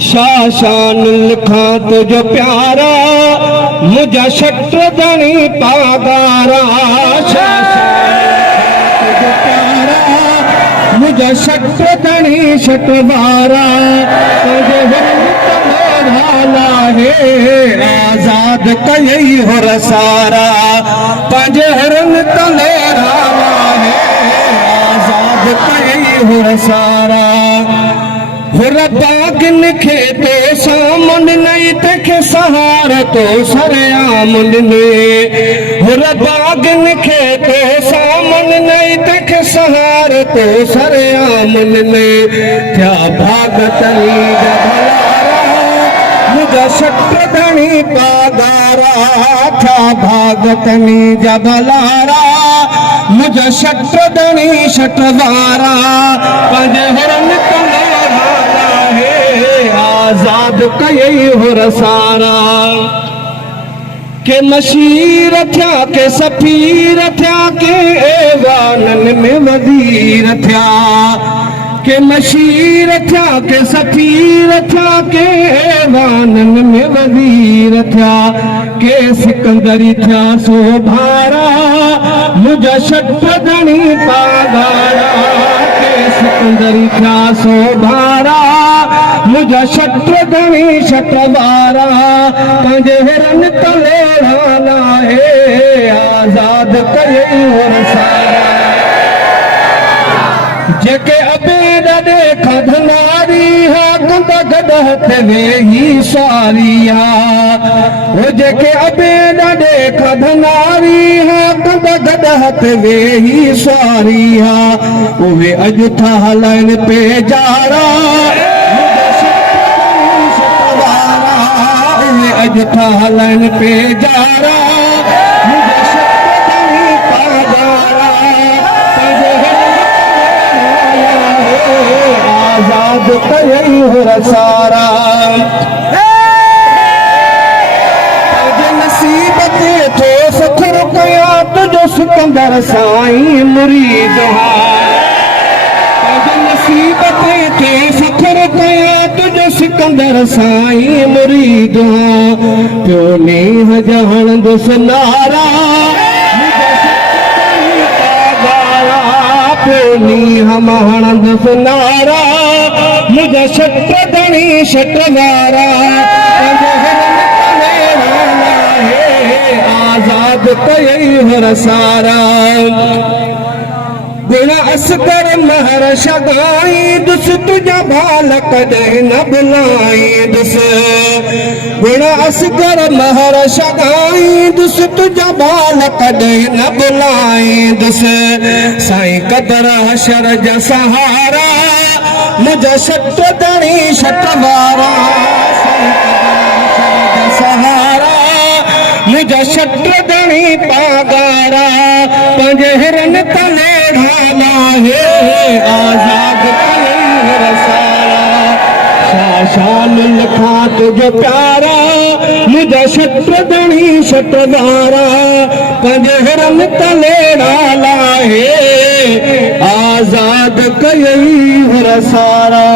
शाशान लिखा तुझो प्यारा मुझा शट्र धनी पागारा तुझो प्यारा मुझा शट्र धनी शटवारा तुझे भाला है आजाद कई हो रसारा पंजे हरन तले रावा है आजाद कई हो रसारा बागिन खेते सामन नहीं तक सहार तो सरेआमन ने बागिन खेते सामन नहीं तक सहार तो सरेआमन ने क्या भागतनी मुझा शट्र धनी पागारा क्या भागतनी जबलारा मुझा शट्र धनी शटवारा पंजे हरन आजाद कई हो रसारा के मशीर थिया के सफीर थिया के एवानन में वजीर थिया के मशीर थिया के सफीर थिया के एवानन में वजीर थिया के सिकंदरी थिया सो भारा मुझा शट्र धनी पागारा के सिकंदरी थिया सो भारा मुझा शट्र धनी शटवारा पंजे हरन तले राला है आजाद कई हो रसारा जेके अबेद देखा धनारी हा कंदा गदहत वे ही सारिया ओ जेके अबेद देखा धनारी हा कंदा गदहत वे ही सारिया ओ वे अज था हलन पे जारा अजथा हलन पे जारा मुझे शट्र धनी पागारा आजाद कई हो रसारा नसीबते थे सखर कया तुझो सिकंदर साईं मुरीद नसीबते थे सखर कया तुझो सिकंदर साईं मुरीद प्यो नेह जहन दुसनारा प्यो नीह महण दुसनारा मुझा शट्र धनी शटवारा आजाद कई हो रसारा गुण असगर महर शगाई दुस तुझा भाल कदे न बुलाई दुस गुण असगर महर शगाई दुस तुझा भाल कदे न बुलाई दुस साईं कदर हशर जा सहारा मुझा शट्र धनी शटवारा सहारा मुझा शट्र धनी पागारा पंजे हरन तले ढाला है आजाद कई हो रसारा शाशान लिखा तुझो प्यारा मुझा शट्र धनी शटवारा पंजे हरन तले ढाला है आजाद कई हो रसारा।